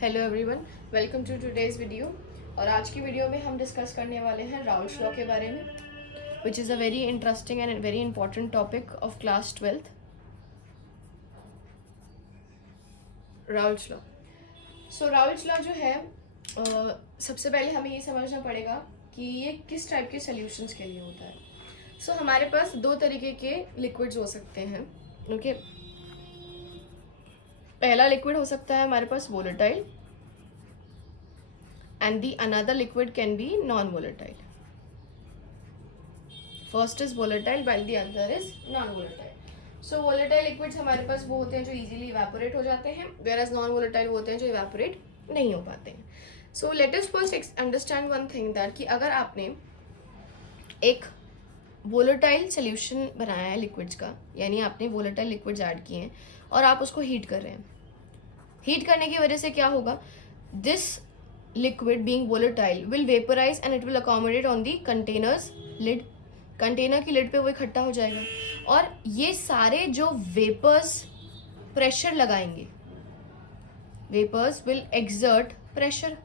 Hello everyone, welcome to today's video. और आज की वीडियो में हम डिस्कस करने वाले हैं राउल्ट्स लॉ के बारे में, which is a very interesting and very important topic of class 12th। Raoult's law. So Raoult's law जो है, सबसे पहले हमें ये समझना पड़ेगा कि ये किस टाइप के सॉल्यूशंस के लिए होता है। सो हमारे पास दो तरीके के लिक्विड्स हो सकते हैं। ओके, पहला लिक्विड हो सकता है हमारे पास volatile and the another liquid can be non-volatile. First is volatile while the other is non-volatile. So volatile liquids हमारे पास वो होते हैं जो easily evaporate हो जाते हैं, whereas non-volatile वो होते हैं जो evaporate नहीं हो पाते हैं. So let us first understand one thing that कि अगर आपने एक volatile solution बनाया है liquids का, यानी आपने volatile liquids ऐड किए हैं और आप उसको हीट कर रहे हैं. हीट करने की वजह से क्या होगा? This liquid being volatile will vaporize and it will accommodate on the container's lid. Container की लिड पे वो इकट्ठा हो जाएगा और ये सारे जो वेपर्स प्रेशर लगाएंगे, vapours will exert pressure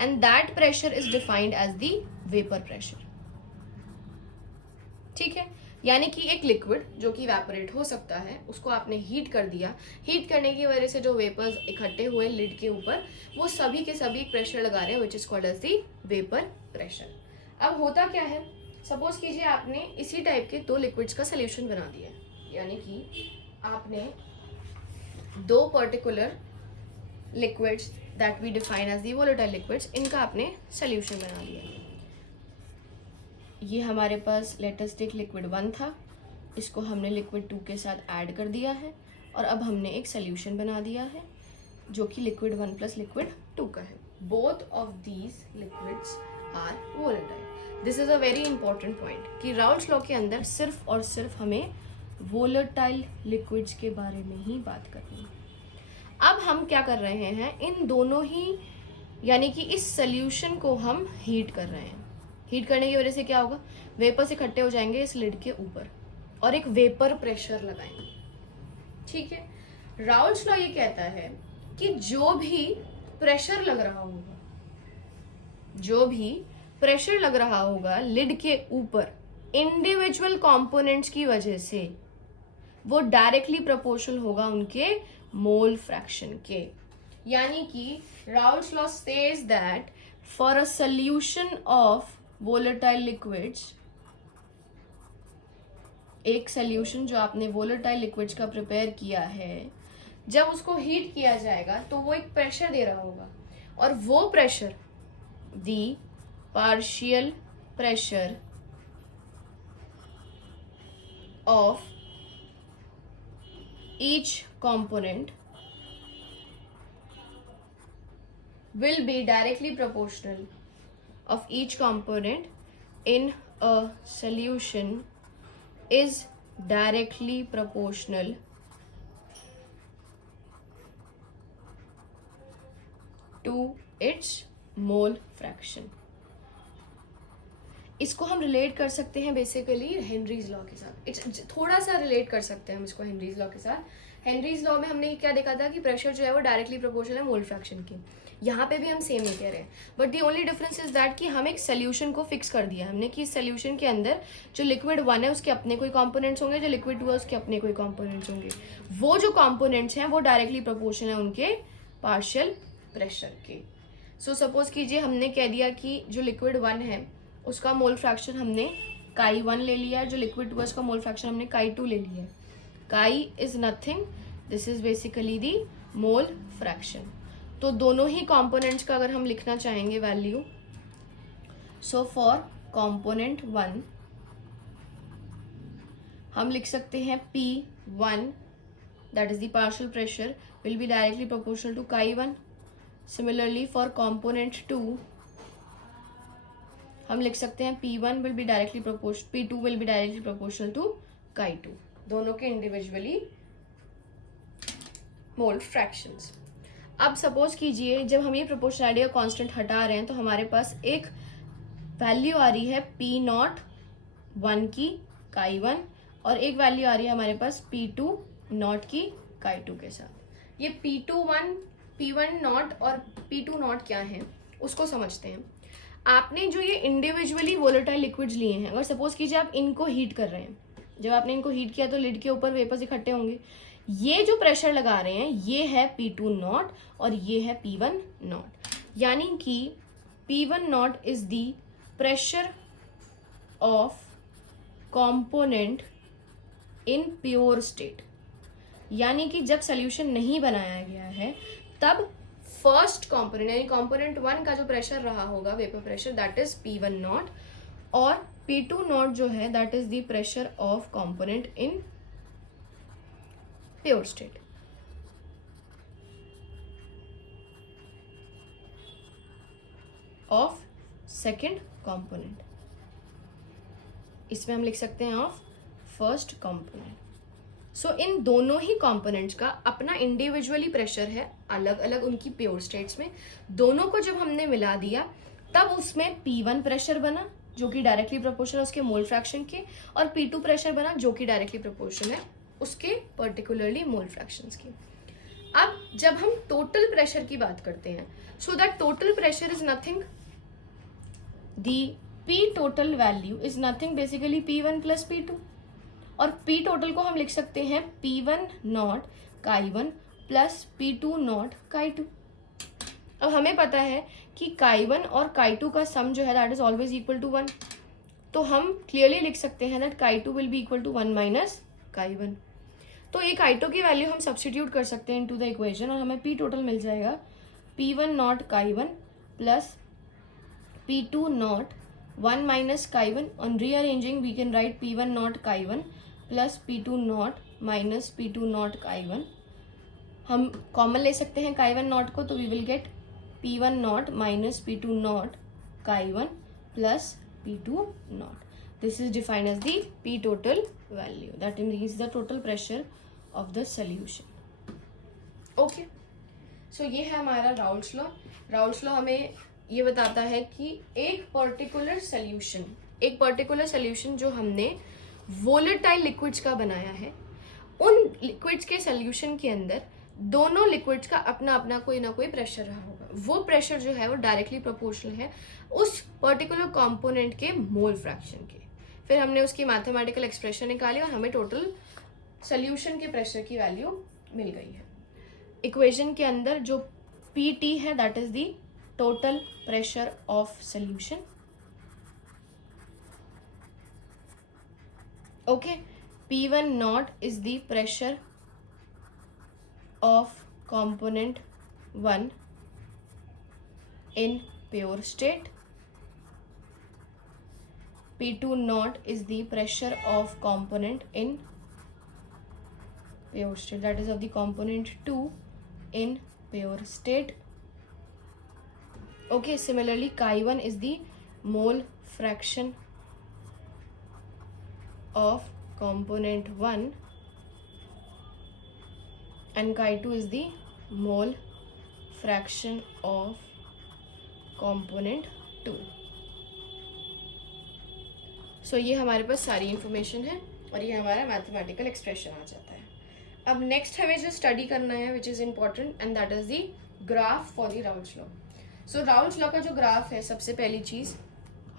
and that pressure is defined as the vapour pressure. ठीक है, यानी कि एक लिक्विड जो कि इवेपोरेट हो सकता है उसको आपने हीट कर दिया. हीट करने की वजह से जो वेपर्स इकट्ठे हुए लिड के ऊपर वो सभी के सभी प्रेशर लगा रहे हैं, which is called as the vapour pressure. अब होता क्या है, सपोज कीजिए आपने इसी टाइप के दो लिक्विड्स का सोल्यूशन बना दिया, यानी कि आपने दो particular liquids that we define as the volatile liquids, इनका आपने सोल्यूशन बना लिया. ये हमारे पास लेटेस्ट टेक लिक्विड 1 था, इसको हमने लिक्विड 2 के साथ ऐड कर दिया है और अब हमने एक सोल्यूशन बना दिया है जो कि लिक्विड 1 प्लस लिक्विड 2 का है. Both of these liquids are volatile. This is a very important point कि राउल्ट्स लॉ के अंदर सिर्फ और सिर्फ हमें वोलेटाइल लिक्विड्स के बारे में ही बात करनी है. अब हम क्या कर रहे हैं, इन दोनों ही यानी कि इस सोल्यूशन को हम हीट कर रहे हैं. हीट करने की वजह से क्या होगा, वेपर्स इकट्ठे हो जाएंगे इस लिड के ऊपर और एक वेपर प्रेशर लगाएंगे. ठीक है, राउल्ट्स लॉ ये कहता है कि जो भी प्रेशर लग रहा होगा, जो भी प्रेशर लग रहा होगा लिड के ऊपर इंडिविजुअल कंपोनेंट्स की वजह से, वो डायरेक्टली प्रोपोर्शनल होगा उनके मोल फ्रैक्शन के. यानी कि Raoult's law says that for a solution of volatile liquids, एक सोल्यूशन जो आपने वोलेटाइल लिक्विड्स का प्रिपेयर किया है, जब उसको हीट किया जाएगा तो वो एक प्रेशर दे रहा होगा और वो pressure the partial pressure of each component will be directly proportional of each component in a solution is directly proportional to its mole fraction. इसको हम रिलेट कर सकते हैं बेसिकली हेनरीज लॉ के साथ. थोड़ा सा रिलेट कर सकते हैं हम इसको हेनरीज लॉ के साथ. हेनरीज लॉ में हमने क्या देखा था कि प्रेशर जो है वो डायरेक्टली प्रोपोर्शनल है मोल फ्रैक्शन की. यहाँ पे भी हम सेम ही कह रहे हैं, but the only difference is that कि हम एक सोल्यूशन को फिक्स कर दिया हमने कि इस सोल्यूशन के अंदर जो लिक्विड 1 है उसके अपने कोई कंपोनेंट्स होंगे, जो लिक्विड 2 है उसके अपने कोई कंपोनेंट्स होंगे. वो जो कंपोनेंट्स हैं वो डायरेक्टली प्रोपोर्शनल है उनके पार्शियल प्रेशर के. सो सपोज कीजिए हमने कह दिया कि जो लिक्विड 1 है उसका मोल फ्रैक्शन हमने काई 1 ले लिया है, जो लिक्विड 2 है उसका मोल फ्रैक्शन हमने काई 2 ले लिया है. काई is nothing, this is basically the mole fraction. तो दोनों ही कंपोनेंट्स का अगर हम लिखना चाहेंगे वैल्यू, सो फॉर कंपोनेंट 1 हम लिख सकते हैं P1 that is the partial pressure will be directly proportional to chi 1. Similarly for component 2 हम लिख सकते हैं P1 will be directly proportional, P2 will be directly proportional to chi 2. दोनों के इंडिविजुअली मोल फ्रैक्शंस. अब सपोज कीजिए जब हम ये प्रोपोर्शनैलिटी का कांस्टेंट हटा रहे हैं तो हमारे पास एक वैल्यू आ रही है P0 1 की काई 1 और एक वैल्यू आ रही है हमारे पास P2 नॉट की काई 2 के साथ. ये P21 P1 नॉट और P2 नॉट क्या है उसको समझते हैं। आपने जो ये इंडिविजुअली वोलेटाइल लिक्विड्स लिए हैं, अगर सपोज कीजिए आप इनको हीट कर रहे हैं, जब आपने इनको हीट किया तो लिड के ऊपर वेपर्स इकट्ठे होंगे, ये जो प्रेशर लगा रहे हैं ये है P2 नॉट और ये है P1 नॉट, यानी कि P1 not is the pressure of component in pure state, यानी कि जब सोल्यूशन नहीं बनाया गया है तब फर्स्ट कंपोनेंट यानी कंपोनेंट 1 का जो प्रेशर रहा होगा vapour pressure that is P1 not, और P2 नॉट जो है that is the pressure of component in pure state. Of second component, इसमें हम लिख सकते हैं ऑफ फर्स्ट कंपोनेंट। सो इन दोनों ही कंपोनेंट्स का अपना इंडिविजुअली प्रेशर है, अलग अलग उनकी प्योर स्टेट्स में। दोनों को जब हमने मिला दिया तब उसमें P1 प्रेशर बना जो कि डायरेक्टली प्रोपोर्शनल है उसके मोल फ्रैक्शन के, और P2 प्रेशर बना जो कि डायरेक्टली प्रोपोर्शनल है उसके पर्टिकुलरली मोल फ्रैक्शंस की। अब जब हम टोटल प्रेशर की बात करते हैं, so that total pressure is nothing, the P total value is nothing basically P1 plus P2, और P टोटल को हम लिख सकते हैं P1 not Chi1 plus P2 not Chi2। अब हमें पता है कि Chi1 और Chi2 का सम जो है that is always equal to 1, तो हम क्लियरली लिख सकते हैं that Chi2 will be equal to 1 minus Chi1। तो एक Chi2 की वैल्यू हम सब्सटीट्यूट कर सकते हैं इनटू द इक्वेशन और हमें P टोटल मिल जाएगा P1 not Chi1 plus P2 not 1 minus Chi1. On rearranging we can write P1 not Chi1 plus P2 not minus P2 not Chi1. हम common ले सकते हैं Chi1 नॉट को, तो we will get P1 not minus P2 not Chi1 plus P2 not. This is defined as the P total value that is the total pressure of the solution. Okay. So ये है हमारा Raoult's law. Raoult's law हमें ये बताता है कि एक particular solution जो हमने वोलेटाइल लिक्विड्स का बनाया है, उन लिक्विड्स के सोल्यूशन के अंदर दोनों लिक्विड्स का अपना अपना कोई ना कोई प्रेशर रहा होगा। वो प्रेशर जो है वो डायरेक्टली प्रोपोर्शनल है उस पर्टिकुलर कंपोनेंट के मोल फ्रैक्शन के। फिर हमने उसकी मैथमेटिकल एक्सप्रेशन निकाली और हमें टोटल सोल्यूशन के प्रेशर की वैल्यू मिल गई है। इक्वेशन के अंदर जो PT है that is the total pressure of solution. Okay, P1 naught is the pressure of component 1 in pure state. P2 naught is the pressure of component in pure state, that is of the component 2 in pure state. Okay, similarly Chi1 is the mole fraction of component 1 and Chi2 is the mole fraction of component 2. So ये हमारे पास सारी information है और ये हमारा mathematical expression आ जाता है। अब नेक्स्ट हमें जो स्टडी करना है which is important and that is the graph for the Raoult's law. So Raoult's law का जो ग्राफ है, सबसे पहली चीज़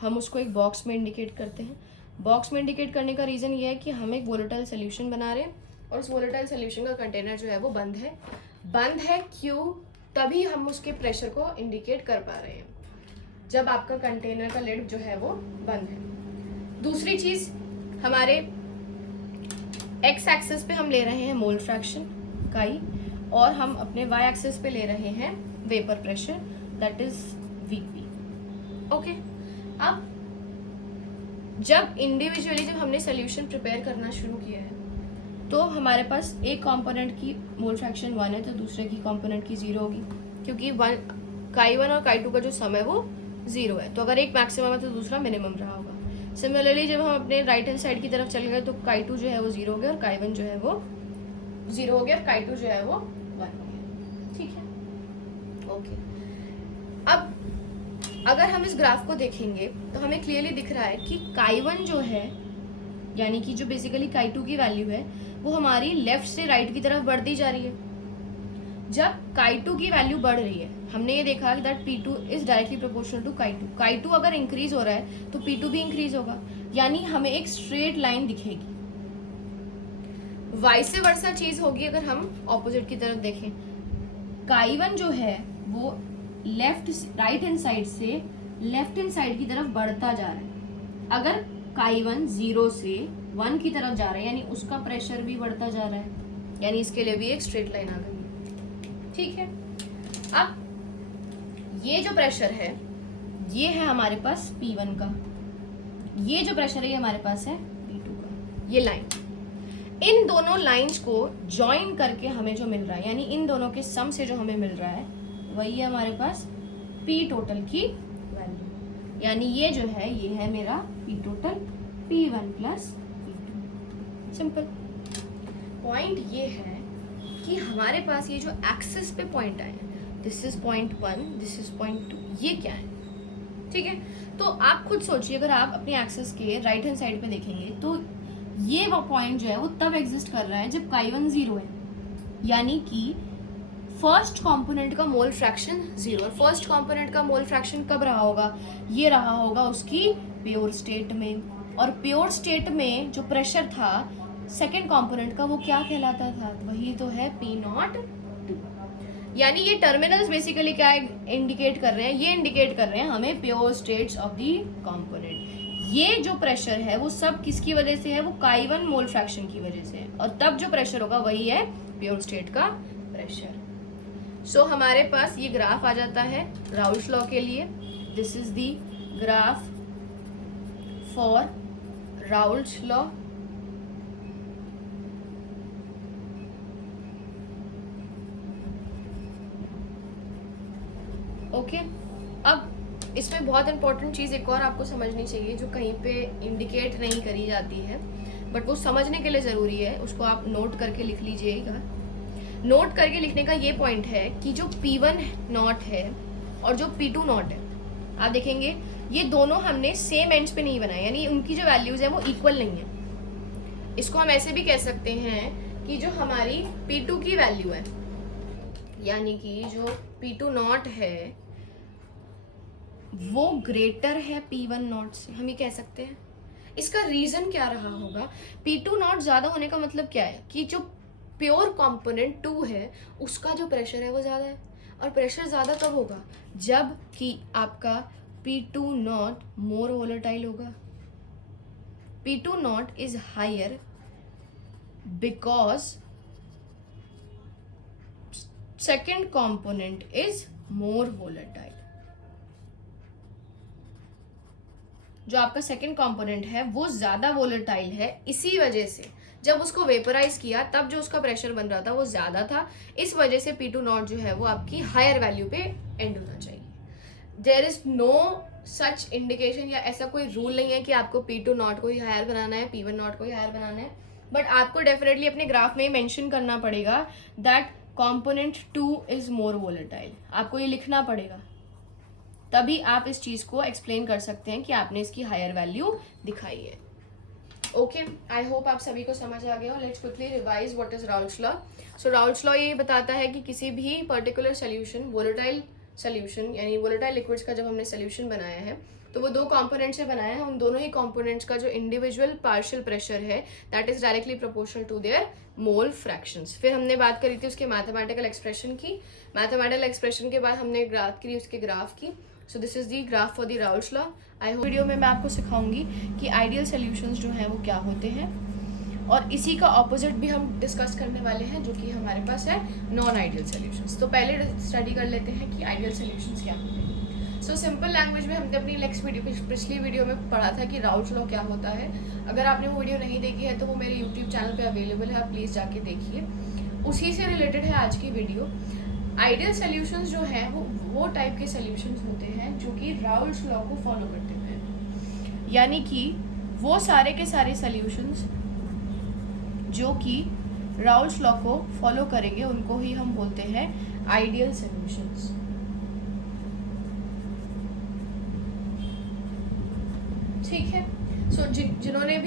हम उसको एक बॉक्स में इंडिकेट करते हैं। बॉक्स में इंडिकेट करने का रीज़न ये है कि हम एक वोलेटाइल सोल्यूशन बना रहे हैं और उस वोलेटाइल सोल्यूशन का कंटेनर जो है वो बंद है। बंद है क्यों? तभी हम उसके प्रेशर को इंडिकेट कर पा रहे हैं जब आपका कंटेनर का लिड जो है वो बंद है। दूसरी चीज़, हमारे एक्स एक्सिस पे हम ले रहे हैं मोल फ्रैक्शन काई और हम अपने वाई एक्सिस पे ले रहे हैं vapour pressure that is Vp। Okay, अब जब इंडिविजुअली जब हमने सोल्यूशन प्रिपेयर करना शुरू किया है तो हमारे पास एक कंपोनेंट की मोल फ्रैक्शन 1 है तो दूसरे की कंपोनेंट की 0 होगी, क्योंकि Chi1 और Chi2 का जो सम है वो 0 है। तो अगर एक मैक्सिमम है तो दूसरा मिनिमम रहा होगा। सिमिलरली जब हम अपने राइट हैंड साइड की तरफ चले गए तो Chi2 जो है वो 0 हो गया और Chi1 जो है वो 0 हो गया और Chi2 जो है वो 1 हो गया। ठीक है, ओके। अब अगर हम इस ग्राफ को देखेंगे तो हमें क्लियरली दिख रहा है कि Chi1 जो है यानी कि जो बेसिकली Chi2 की वैल्यू है वो हमारी लेफ्ट से राइट की तरफ बढ़ती जा रही है। जब Chi2 की वैल्यू बढ़ रही है, हमने ये देखा कि that P2 is directly proportional to Chi2. Chi2 अगर इंक्रीज हो रहा है तो P2 भी इंक्रीज होगा, यानी हमें एक स्ट्रेट लाइन दिखेगी. वाइस वर्सा चीज होगी अगर हम ऑपोजिट की तरफ देखें. Chi1 जो है वो राइट हैंड साइड से लेफ्ट हैंड साइड की तरफ बढ़ता जा रहा है. अगर Chi1 0 से 1 की तरफ जा रहा है, यानी उसका प्रेशर भी बढ़ता जा रहा है, यानी इसके लिए भी एक स्ट्रेट लाइन आ गई. ठीक है, अब ये जो प्रेशर है ये है हमारे पास P1 का, ये जो प्रेशर है ये हमारे पास है P2 का. ये लाइन, इन दोनों लाइंस को ज्वाइन करके हमें जो मिल रहा है, यानी इन दोनों के सम से जो हमें मिल रहा है वही है हमारे पास P टोटल की वैल्यू. यानी ये जो है ये है मेरा P total P1 plus P2. Simple. Point ये है कि हमारे पास ये जो एक्सिस पे पॉइंट आए हैं, this is point 1, this is point 2, ये क्या है? ठीक है, तो आप खुद सोचिए, अगर आप अपने एक्सिस के राइट हैंड साइड पे देखेंगे तो ये वो पॉइंट जो है वो तब एग्जिस्ट कर रहा है जब Chi1 0 है, यानी कि फर्स्ट कंपोनेंट का मोल फ्रैक्शन 0. और फर्स्ट कंपोनेंट का मोल फ्रैक्शन कब रहा होगा? ये रहा होगा उसकी प्योर स्टेट में. और प्योर स्टेट में जो प्रेशर था सेकेंड कंपोनेंट का वो क्या कहलाता था? वही तो है P02. यानी ये टर्मिनल्स बेसिकली क्या इंडिकेट कर रहे हैं? ये इंडिकेट कर रहे हैं हमें pure states of the component. ये जो प्रेशर है वो सब किसकी वजह से है? वो Chi1 मोल फ्रैक्शन की वजह से है. और तब जो प्रेशर होगा वही है प्योर स्टेट का प्रेशर. सो हमारे पास ये ग्राफ आ जाता है राउल्स लॉ के लिए. This is the graph for Raoult's law. Okay, अब इसमें बहुत इंपॉर्टेंट चीज़ एक और आपको समझनी चाहिए जो कहीं पे इंडिकेट नहीं करी जाती है, बट वो समझने के लिए ज़रूरी है. उसको आप नोट करके लिख लीजिएगा. नोट करके लिखने का ये पॉइंट है कि जो P1 नॉट है और जो P2 नॉट है, आप देखेंगे ये दोनों हमने सेम एंड्स पे नहीं बनाए, यानी उनकी जो वैल्यूज़ है वो इक्वल नहीं है. इसको हम ऐसे भी कह सकते हैं कि जो हमारी P2 की वैल्यू है, यानी कि जो P2 नॉट है वो ग्रेटर है P1 नॉट से, हम ये कह सकते हैं. इसका रीजन क्या रहा होगा? P2 नॉट ज्यादा होने का मतलब क्या है कि जो प्योर कंपोनेंट 2 है उसका जो प्रेशर है वो ज्यादा है. और प्रेशर ज्यादा कब होगा? जब कि आपका P2 नॉट मोर वोलेटाइल होगा. P2 naught is higher because second component is more volatile. जो आपका सेकेंड कंपोनेंट है वो ज्यादा वोलेटाइल है, इसी वजह से जब उसको वेपराइज किया तब जो उसका प्रेशर बन रहा था वो ज्यादा था. इस वजह से P2 नॉट जो है वो आपकी हायर वैल्यू पे एंड होना चाहिए. There is no such indication या ऐसा कोई रूल नहीं है कि आपको P2 नॉट को ही हायर बनाना है, P1 नॉट को ही हायर बनाना है. बट आपको डेफिनेटली अपने ग्राफ में मेंशन करना पड़ेगा that component 2 is more volatile. आपको ये लिखना पड़ेगा, तभी आप इस चीज को एक्सप्लेन कर सकते हैं कि आपने इसकी हायर वैल्यू दिखाई है. ओके, आई होप आप सभी को समझ आ गया. Let's quickly revise what is Raoult's law. So Raoult's law ये बताता है कि किसी भी पर्टिकुलर सोल्यूशन, वोलेटाइल सोल्यूशन यानी वोलेटाइल लिक्विड्स का जब हमने सोल्यूशन बनाया है तो वो दो कंपोनेंट से बनाया है. उन दोनों ही कंपोनेंट्स का जो इंडिविजुअल पार्शियल प्रेशर है that is directly proportional to their mole fractions. फिर हमने बात करी थी उसके मैथमेटिकल एक्सप्रेशन की. मैथमेटिकल एक्सप्रेशन के बाद हमने बात करी उसके ग्राफ की. So this is the graph for the Raoult's law. I hope video में मैं आपको सिखाऊंगी कि आइडियल सोल्यूशंस जो हैं वो क्या होते हैं, और इसी का ऑपोजिट भी हम डिस्कस करने वाले हैं जो कि हमारे पास है नॉन आइडियल सोल्यूशंस. तो पहले स्टडी कर लेते हैं कि आइडियल सोल्यूशंस क्या होते हैं. सो सिंपल लैंग्वेज में हमने अपनी नेक्स्ट वीडियो पिछली वीडियो में पढ़ा था कि राउल्स लॉ क्या होता है. अगर आपने वो वीडियो नहीं देखी है तो वो मेरे यूट्यूब चैनल पे अवेलेबल है, आप प्लीज़ जाके देखिए. उसी से रिलेटेड है आज की वीडियो. आइडियल सोल्यूशंस जो हैं वो टाइप के सोल्यूशंस होते हैं जो कि राउल्स लॉ को फॉलो करते हैं, यानी कि वो सारे के सारे सोल्यूशंस जो कि राउल्स लॉ को फॉलो करेंगे उनको ही हम बोलते हैं आइडियल सोल्यूशंस. जिन्होंने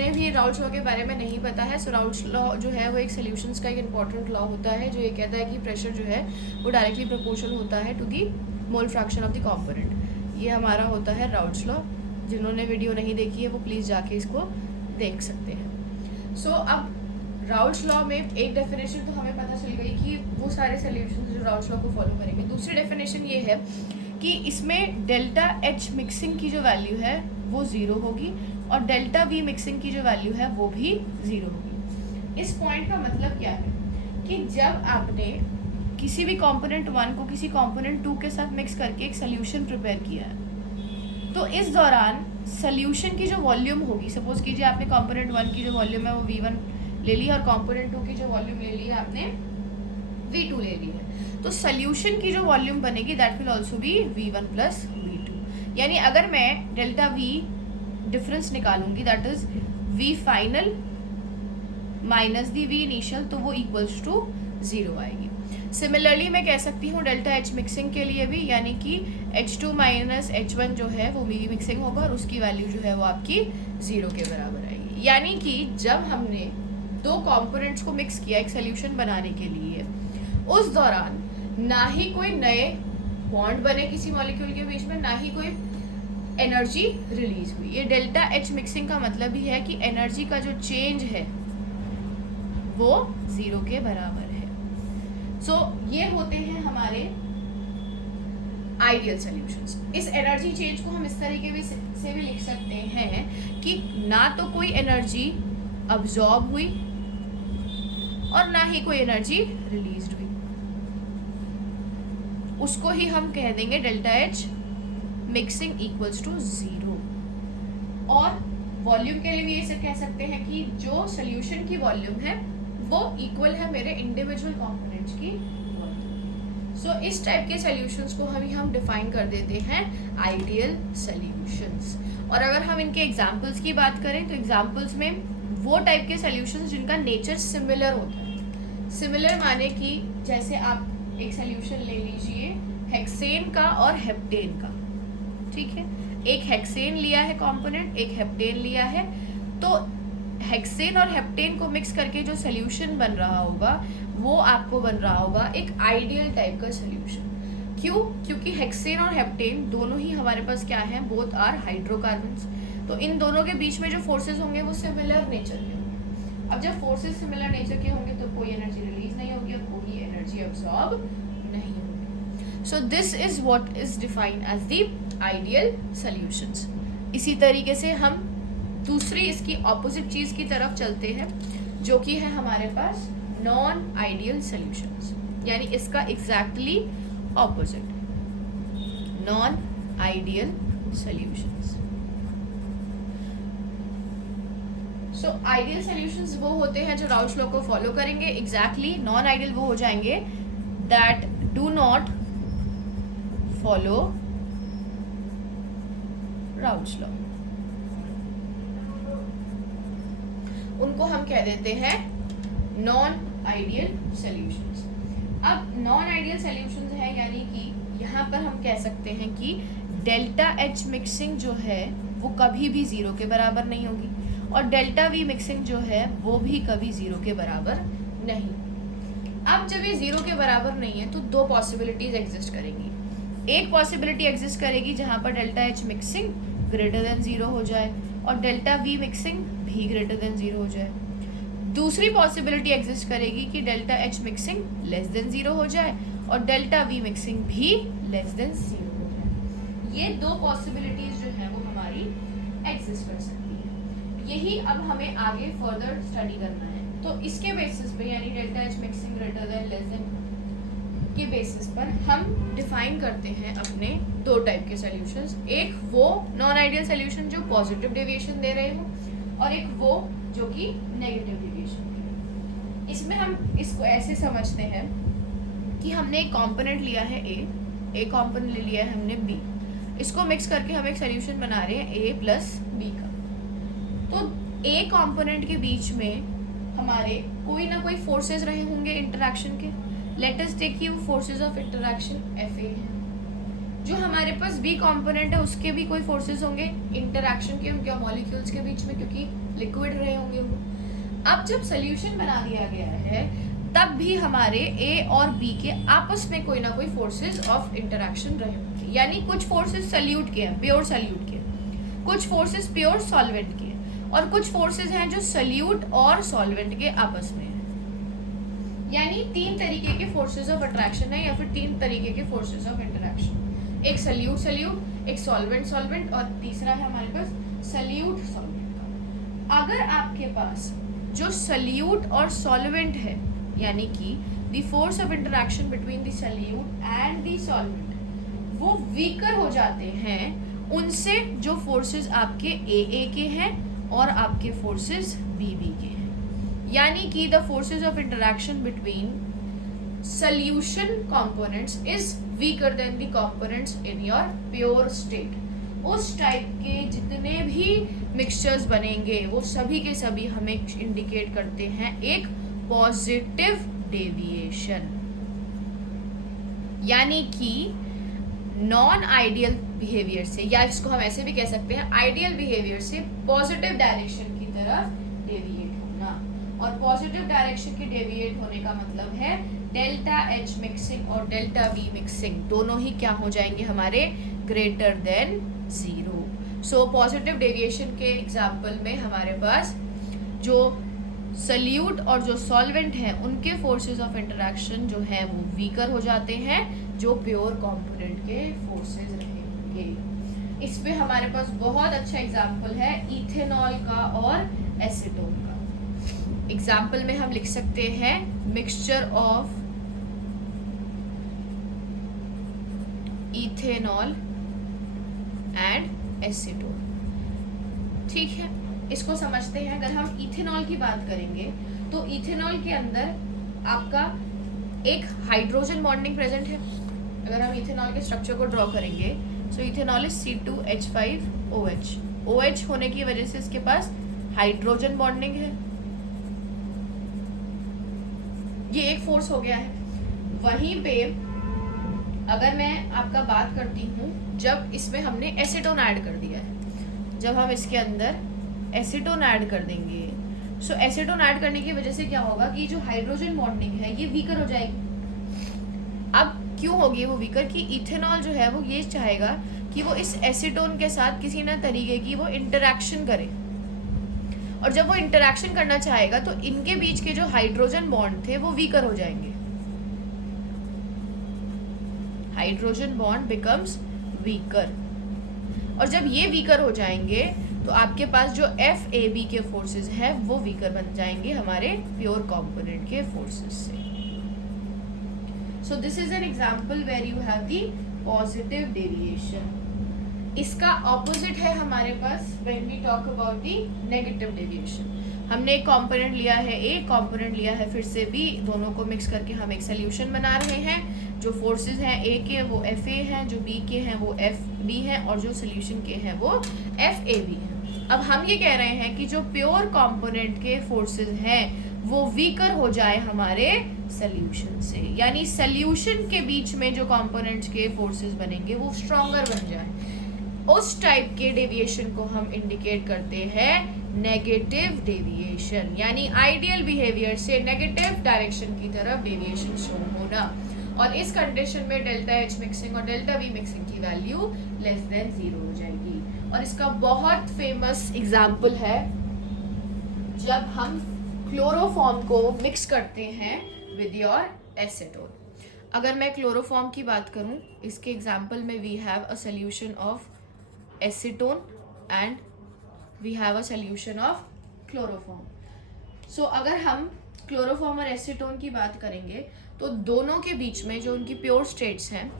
जिन्हें भी राउल्ट्स लॉ के बारे में नहीं पता है, सो राउल्ट्स लॉ जो है वो एक सॉल्यूशंस का एक इंपॉर्टेंट लॉ होता है जो ये कहता है कि प्रेशर जो है वो डायरेक्टली प्रोपोर्शनल होता है to the mole fraction of the component. ये हमारा होता है राउल्ट्स लॉ। जिन्होंने वीडियो नहीं देखी है वो प्लीज़ जाके इसको देख सकते हैं। सो अब राउल्ट्स लॉ में एक डेफिनेशन तो हमें पता चल गई कि वो सारे सॉल्यूशंस जो राउल्ट्स लॉ को फॉलो करेंगे। दूसरी डेफिनेशन ये है कि इसमें डेल्टा एच मिक्सिंग की जो वैल्यू है वो ज़ीरो होगी और डेल्टा वी मिक्सिंग की जो वैल्यू है वो भी ज़ीरो होगी। इस पॉइंट का मतलब क्या है कि जब आपने किसी भी कंपोनेंट 1 को किसी कंपोनेंट 2 के साथ मिक्स करके एक सोल्यूशन प्रिपेयर किया है, तो इस दौरान सोल्यूशन की जो वॉल्यूम होगी, सपोज कीजिए आपने कंपोनेंट 1 की जो वॉल्यूम है वो V1 ले ली और कंपोनेंट 2 की जो वॉल्यूम ले ली है आपने V2 ले ली है, तो सोल्यूशन की जो वॉल्यूम बनेगी that will also be V1 plus V2। यानी अगर मैं डेल्टा V डिफरेंस निकालूंगी that is V final minus the V initial, तो वो इक्वल्स टू 0 आएगी। सिमिलरली मैं कह सकती हूँ डेल्टा H मिक्सिंग के लिए भी, यानी कि H2 माइनस H1 जो है वो V मिक्सिंग होगा और उसकी वैल्यू जो है वो आपकी 0 के बराबर आएगी। यानी कि जब हमने दो कंपोनेंट्स को मिक्स किया एक सोल्यूशन बनाने के लिए, उस दौरान ना ही कोई नए बॉन्ड बने किसी मॉलिक्यूल के बीच में, ना ही कोई एनर्जी रिलीज हुई। ये डेल्टा एच मिक्सिंग का मतलब ही है कि एनर्जी का जो चेंज है वो 0 के बराबर है। सो ये होते हैं हमारे आइडियल सॉल्यूशंस। इस एनर्जी चेंज को हम इस तरीके से भी लिख सकते हैं कि ना तो कोई एनर्जी अब्जॉर्ब हुई और ना ही कोई एनर्जी रिलीज हुई, उसको ही हम कह देंगे delta h mixing equals to 0। और वॉल्यूम के लिए भी ये कह सकते हैं कि जो सोल्यूशन की वॉल्यूम है वो इक्वल है मेरे इंडिविजुअल कंपोनेंट्स की वॉल्यूम। सो इस टाइप के सॉल्यूशंस को हम डिफाइन कर देते हैं आइडियल सॉल्यूशंस। और अगर हम इनके एग्जांपल्स की बात करें तो एग्जांपल्स में वो टाइप के सॉल्यूशंस जिनका नेचर सिमिलर होता है। सिमिलर माने कि जैसे आप एक सॉल्यूशन ले लीजिए हेक्सेन का और हेप्टेन का, ठीक है। एक हेक्सेन लिया है कंपोनेंट, एक हेप्टेन लिया है, तो हेक्सेन और हेप्टेन को मिक्स करके जो सॉल्यूशन बन रहा होगा वो आपको बन रहा होगा एक आइडियल टाइप का सॉल्यूशन। क्यों? क्योंकि हेक्सेन और हेप्टेन दोनों ही हमारे पास क्या है, बोथ आर हाइड्रोकार्बन्स। तो इन दोनों के बीच में जो फोर्सेस होंगे वो सिमिलर नेचर के होंगे। अब जब फोर्सेस सिमिलर नेचर के होंगे तो कोई एनर्जी रिलीज नहीं होगी और कोई एनर्जी अब्सॉर्ब नहीं होगी। So this is what is defined as the ideal solutions. इसी तरीके से हम दूसरी इसकी ऑपोजिट चीज की तरफ चलते हैं जो कि है हमारे पास नॉन आइडियल सॉल्यूशंस, यानी इसका exactly opposite non ideal solutions. So ideal solutions वो होते हैं जो राउल्ट्स लॉ को फॉलो करेंगे एग्जैक्टली। नॉन आइडियल वो हो जाएंगे that do not follow Raoult's law, उनको हम कह देते हैं नॉन आइडियल सॉल्यूशंस। अब नॉन आइडियल सॉल्यूशंस है यानी कि यहाँ पर हम कह सकते हैं कि डेल्टा एच मिक्सिंग जो है वो कभी भी 0 के बराबर नहीं होगी और डेल्टा वी मिक्सिंग जो है वो भी कभी 0 के बराबर नहीं। अब जब ये 0 के बराबर नहीं है तो दो पॉसिबिलिटीज एग्जिस्ट करेंगी। एक पॉसिबिलिटी एग्जिस्ट करेगी जहाँ पर delta h mixing greater than 0 हो जाए और डेल्टा वी मिक्सिंग भी ग्रेटर देन 0 हो जाए। दूसरी पॉसिबिलिटी एग्जिस्ट करेगी कि delta h mixing less than 0 हो जाए और डेल्टा वी मिक्सिंग भी लेस देन 0 हो जाए। ये दो पॉसिबिलिटीज जो है वो हमारी एग्जिस्ट कर सकती है। यही अब हमें आगे फर्दर स्टडी करना है। तो इसके बेसिस पे यानी delta h mixing greater than less than के बेसिस पर हम डिफाइन करते हैं अपने दो टाइप के सॉल्यूशंस। एक वो नॉन आइडियल सॉल्यूशन जो पॉजिटिव डेविएशन दे रहे हो और एक वो जो कि नेगेटिव डेविएशन दे रहे हो। इसमें हम इसको ऐसे समझते हैं कि हमने एक कंपोनेंट लिया है ए कंपोनेंट ले लिया है हमने बी, इसको मिक्स करके हम एक सॉल्यूशन बना रहे हैं ए प्लस बी का। तो ए कंपोनेंट के बीच में हमारे कोई ना कोई फोर्सेस रहे होंगे इंटरैक्शन के। Let us take you forces of interaction F A है, जो हमारे पास बी कंपोनेंट है उसके भी कोई फोर्सेस होंगे इंटरैक्शन के उनके मॉलिक्यूल्स के बीच में, क्योंकि लिक्विड रहे होंगे वो। अब जब सोल्यूशन बना दिया गया है तब भी हमारे ए और बी के आपस में कोई ना कोई फोर्सेस ऑफ इंटरैक्शन रहे होंगे, यानी कुछ फोर्सेस सल्यूट के हैं, प्योर सल्यूट के, कुछ फोर्सेस प्योर सॉल्वेंट के, और कुछ फोर्सेस हैं जो सल्यूट और सॉल्वेंट के आपस में है। यानी 3 तरीके के फोर्सेस ऑफ अट्रैक्शन है, या फिर 3 तरीके के फोर्सेस ऑफ इंटरैक्शन। एक सल्यूट सल्यूट, एक सॉल्वेंट सॉल्वेंट, और तीसरा है हमारे पास सल्यूट सॉल्वेंट का। अगर आपके पास जो सल्यूट और सॉल्वेंट है, यानी कि the force of interaction between the solute and the solvent, वो वीकर हो जाते हैं उनसे जो फोर्सेस आपके ए के हैं और आपके फोर्सेस बी के हैं। यानी कि the forces of interaction between solution components is weaker then the components in your pure state. उस टाइप के जितने भी मिक्सचर्स बनेंगे वो सभी के सभी हमें इंडिकेट करते हैं एक पॉजिटिव डेविएशन, यानी कि नॉन आइडियल बिहेवियर से, या इसको हम ऐसे भी कह सकते हैं आइडियल बिहेवियर से पॉजिटिव डायरेक्शन की तरफ डेविएट होना। और पॉजिटिव डायरेक्शन के डेविएट होने का मतलब है डेल्टा एच मिक्सिंग और डेल्टा वी मिक्सिंग दोनों ही क्या हो जाएंगे हमारे greater than 0। So positive deviation के एग्जाम्पल में हमारे पास जो सल्यूट और जो सॉल्वेंट हैं उनके फोर्सेस ऑफ इंटरैक्शन जो है वो वीकर हो जाते हैं जो प्योर कंपोनेंट के फोर्सेस रहेंगे। इस पे हमारे पास बहुत अच्छा एग्जाम्पल है इथेनॉल का और एसीटोन का। एग्जाम्पल में हम लिख सकते हैं mixture of ethanol and acetone. ठीक है, इसको समझते हैं। अगर हम इथेनॉल की बात करेंगे तो इथेनॉल के अंदर आपका एक हाइड्रोजन बॉन्डिंग प्रेजेंट है। अगर हम इथेनॉल के स्ट्रक्चर को ड्रॉ करेंगे सो इथेनॉल इज C2H5OH। OH होने की वजह से इसके पास हाइड्रोजन बॉन्डिंग है, ये एक फोर्स हो गया है। वहीं पे अगर मैं आपका बात करती हूँ जब इसमें हमने एसीटोन ऐड कर दिया है, जब हम इसके अंदर एसीटोन ऐड कर देंगे सो एसीटोन ऐड करने की वजह से क्या होगा कि जो हाइड्रोजन बॉन्डिंग है ये वीकर हो जाएगी। अब क्यों होगी वो वीकर कि इथेनॉल जो है वो ये चाहेगा कि वो इस एसीटोन के साथ किसी न तरीके की वो इंटरैक्शन करे, और जब वो इंटरैक्शन करना चाहेगा तो इनके बीच के जो हाइड्रोजन बॉन्ड थे वो वीकर हो जाएंगे। हाइड्रोजन बॉन्ड बिकम्स वीकर, और जब ये वीकर हो जाएंगे तो आपके पास जो FAB के फोर्सेस हैं वो वीकर बन जाएंगे हमारे प्योर कंपोनेंट के फोर्सेस से। So this is an example where you have the positive deviation. इसका ऑपोजिट है हमारे पास when we talk about the negative deviation. हमने एक कंपोनेंट लिया है A, कंपोनेंट लिया है फिर से B, दोनों को मिक्स करके हम एक सोल्यूशन बना रहे हैं। जो फोर्सेस हैं A के वो FA हैं, जो B के हैं वो FB हैं, और जो सोल्यूशन के हैं वो FAB हैं। अब हम ये कह रहे हैं कि जो प्योर कंपोनेंट के फोर्सेस हैं वो वीकर हो जाए हमारे सोल्यूशन से, यानी सोल्यूशन के बीच में जो कंपोनेंट्स के फोर्सेस बनेंगे वो स्ट्रॉन्गर बन जाए। उस टाइप के डेविएशन को हम इंडिकेट करते हैं नेगेटिव डेविएशन, यानी आइडियल बिहेवियर से नेगेटिव डायरेक्शन की तरफ डेविएशन शो होना। और इस कंडीशन में डेल्टा एच मिक्सिंग और डेल्टा वी मिक्सिंग की वैल्यू लेस देन 0 हो जाएगी। और इसका बहुत फेमस एग्जाम्पल है जब हम क्लोरोफॉर्म को मिक्स करते हैं विद योर एसीटोन। अगर मैं क्लोरोफॉर्म की बात करूं, इसके एग्जाम्पल में we have a solution of acetone and we have a solution of chloroform. So अगर हम क्लोरोफॉर्म और एसीटोन की बात करेंगे तो दोनों के बीच में जो उनकी प्योर स्टेट्स हैं,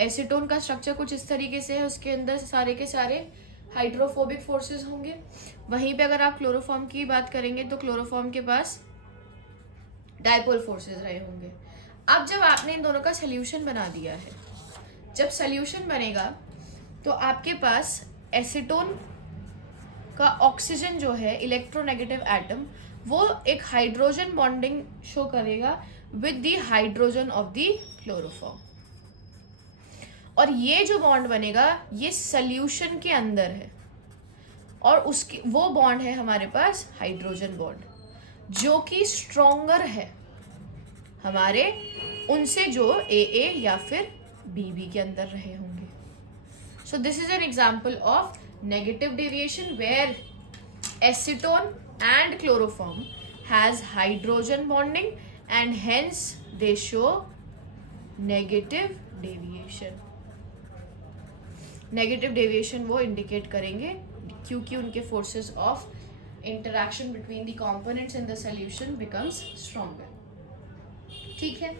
एसीटोन का स्ट्रक्चर कुछ इस तरीके से है, उसके अंदर सारे के सारे हाइड्रोफोबिक फोर्सेस होंगे। वहीं पे अगर आप क्लोरोफॉर्म की बात करेंगे तो क्लोरोफॉर्म के पास डायपोल फोर्सेस रहे होंगे। अब जब आपने इन दोनों का सोल्यूशन बना दिया है, जब सोल्यूशन बनेगा तो आपके पास एसीटोन का ऑक्सीजन जो है इलेक्ट्रोनेगेटिव एटम वो एक हाइड्रोजन बॉन्डिंग शो करेगा with the hydrogen of the chloroform. और ये जो बॉन्ड बनेगा ये सॉल्यूशन के अंदर है, और उसकी वो बॉन्ड है हमारे पास हाइड्रोजन बॉन्ड जो कि स्ट्रॉन्गर है हमारे उनसे जो AA या फिर BB के अंदर रहे होंगे. So this is an example of negative deviation where acetone and chloroform has hydrogen bonding and hence they show negative deviation. Negative deviation वो इंडिकेट करेंगे क्योंकि उनके forces of interaction between the components in the solution becomes stronger. ठीक है,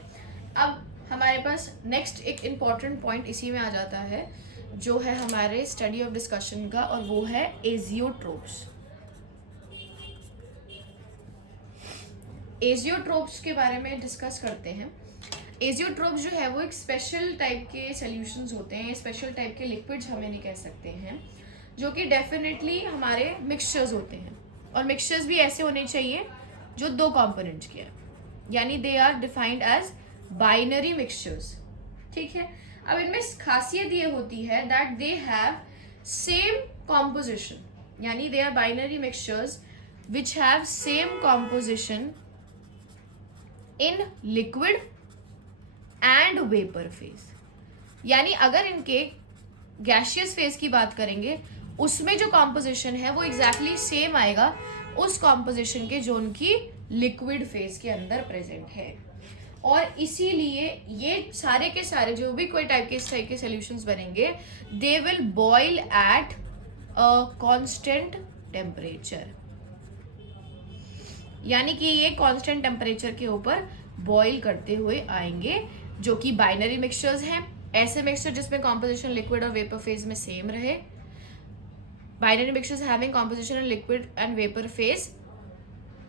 अब हमारे पास next एक इम्पॉर्टेंट पॉइंट इसी में आ जाता है जो है हमारे स्टडी ऑफ डिस्कशन का, और वो है एजियोट्रोप्स. एजियोट्रोप्स के बारे में डिस्कस करते हैं. एजियोट्रोप्स जो है वो एक स्पेशल टाइप के सॉल्यूशंस होते हैं, स्पेशल टाइप के लिक्विड्स हमें नहीं कह सकते हैं, जो कि डेफिनेटली हमारे मिक्सचर्स होते हैं, और मिक्सचर्स भी ऐसे होने चाहिए जो दो कंपोनेंट्स के हैं, यानी they are defined as binary mixtures. ठीक है, अब इनमें खासियत ये होती है that they have same composition, यानी they are binary mixtures which have same composition in liquid and vapour phase. यानी अगर इनके गैशियस फेज की बात करेंगे उसमें जो कॉम्पोजिशन है वो एग्जैक्टली सेम आएगा उस कॉम्पोजिशन के जो उनकी लिक्विड फेज के अंदर प्रेजेंट है. और इसीलिए ये सारे के सारे जो भी कोई टाइप के इस टाइप के सॉल्यूशंस बनेंगे they will boil at a constant temperature, यानी कि ये कांस्टेंट टेम्परेचर के ऊपर बॉयल करते हुए आएंगे, जो कि बाइनरी मिक्सचर्स हैं. ऐसे मिक्सचर जिसमें कॉम्पोजिशन लिक्विड और वेपर फेज में सेम रहे. Binary mixtures having composition in liquid and vapour phase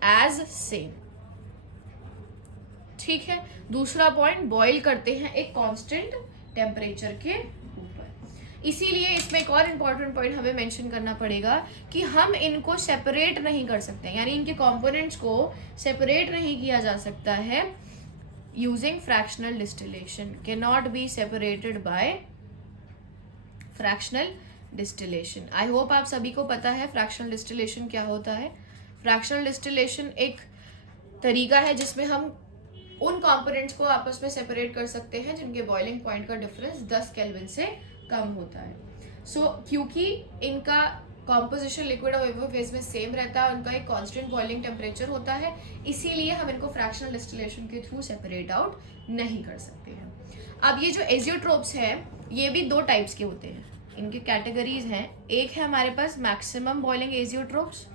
as same. ठीक है, दूसरा पॉइंट, बॉयल करते हैं एक कांस्टेंट टेम्परेचर के ऊपर. इसीलिए इसमें एक और इम्पॉर्टेंट पॉइंट हमें मेंशन करना पड़ेगा कि हम इनको सेपरेट नहीं कर सकते, यानी इनके कंपोनेंट्स को सेपरेट नहीं किया जा सकता है using fractional distillation, cannot be separated by fractional distillation. I hope आप सभी को पता है fractional distillation क्या होता है. fractional distillation एक तरीका है जिसमें हम उन कंपोनेंट्स को आपस में सेपरेट कर सकते हैं जिनके बॉइलिंग पॉइंट का डिफरेंस 10 केल्विन से कम होता है. क्योंकि इनका कॉम्पोजिशन लिक्विड और वेपर फेज में सेम रहता है, उनका एक कांस्टेंट बॉइलिंग टेम्परेचर होता है, इसीलिए हम इनको फ्रैक्शनल डिस्टिलेशन के थ्रू सेपरेट आउट नहीं कर सकते हैं. अब ये जो एजियोट्रोप्स हैं ये भी दो टाइप्स के होते हैं, इनके कैटेगरीज हैं. एक है हमारे पास मैक्सिमम बॉइलिंग एजियोट्रोप्स,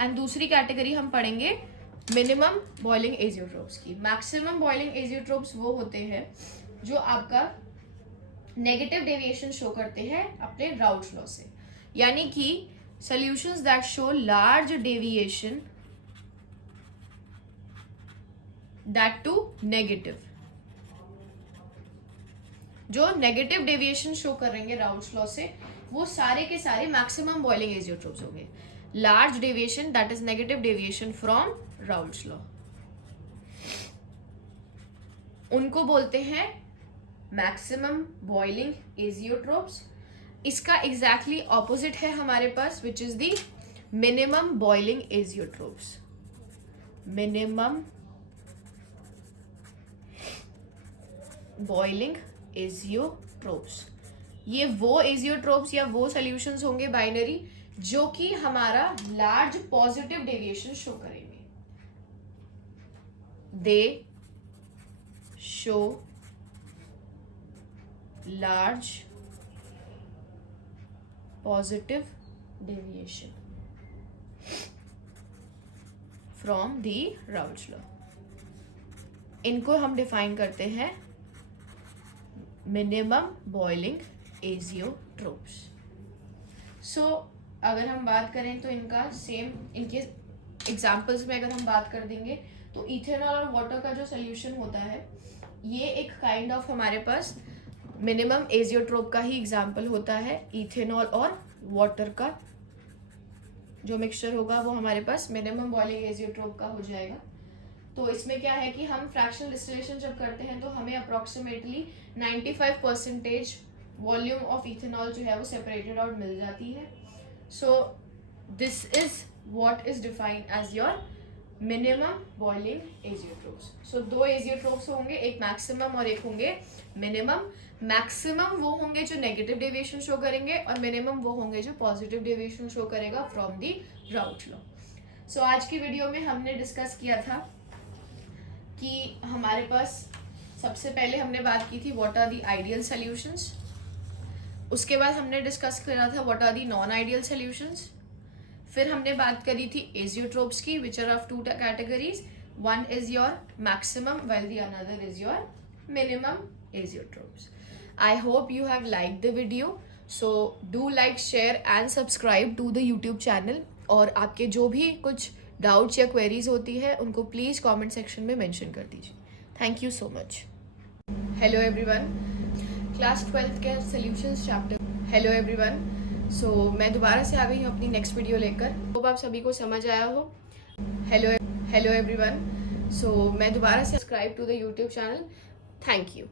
एंड दूसरी कैटेगरी हम पढ़ेंगे मिनिमम बॉइलिंग एजियोट्रोप्स की. मैक्सिमम बॉइलिंग एजियोट्रोप्स वो होते हैं जो आपका नेगेटिव डेविएशन शो करते हैं अपने राउट्स लॉ से, यानी कि solutions that show large deviation that to negative. जो नेगेटिव डेविएशन शो करेंगे राउट्स लॉ से वो सारे के सारे मैक्सिमम बॉइलिंग एजियोट्रोप्स होंगे. Large deviation that is negative deviation from Raoult's law, उनको बोलते हैं मैक्सिमम बॉइलिंग एजियोट्रोप्स. इसका एग्जैक्टली ऑपोजिट है हमारे पास which is the minimum boiling azeotropes. Minimum boiling azeotropes ये वो एजियोट्रोप्स या वो सॉल्यूशंस होंगे बाइनरी जो कि हमारा लार्ज पॉजिटिव डेविएशन शो करेंगे. दे show large positive deviation from the Raoult's law. इनको हम डिफाइन करते हैं मिनिमम बॉइलिंग एजियोट्रोप्स. सो अगर हम बात करें तो इनका सेम, इनके एग्जाम्पल्स में अगर हम बात कर देंगे तो इथेनॉल और वाटर का जो सोल्यूशन होता है ये एक काइंड ऑफ हमारे पास मिनिमम एजियोट्रोप का ही एग्जाम्पल होता है. इथेनॉल और वाटर का जो मिक्सचर होगा वो हमारे पास मिनिमम बॉइलिंग एजियोट्रोप का हो जाएगा. तो इसमें क्या है कि हम फ्रैक्शनल डिस्टिलेशन जब करते हैं तो हमें अप्रॉक्सीमेटली 95% वॉल्यूम ऑफ इथेनॉल जो है वो सेपरेटेड आउट मिल जाती है. So this is what is defined as your minimum boiling azeotropes. So 2 azeotropes होंगे, एक मैक्सिमम और एक होंगे मिनिमम. मैक्सिमम वो होंगे जो नेगेटिव डेविएशन शो करेंगे और मिनिमम वो होंगे जो पॉजिटिव डेविएशन शो करेगा फ्रॉम द राउट लॉ. सो आज की वीडियो में हमने डिस्कस किया था कि हमारे पास सबसे पहले हमने बात की थी what are the ideal solutions. उसके बाद हमने डिस्कस करा था what are the non ideal solutions. फिर हमने बात करी थी एजियोट्रोप्स की which are of 2 categories. One is your maximum while the another is your minimum azeotropes. I hope you have liked the video. So do like, share and subscribe to the YouTube channel. और आपके जो भी कुछ doubts या queries होती है उनको please comment section में मेंशन कर दीजिए. Thank you so much. Hello everyone, class 12th के सॉल्यूशंस चैप्टर. हेलो एवरीवन, सो मैं दोबारा से आ गई हूँ अपनी नेक्स्ट वीडियो लेकर. होप आप सभी को समझ आया हो. हेलो एवरीवन, सो मैं दोबारा से subscribe to the YouTube channel. Thank you.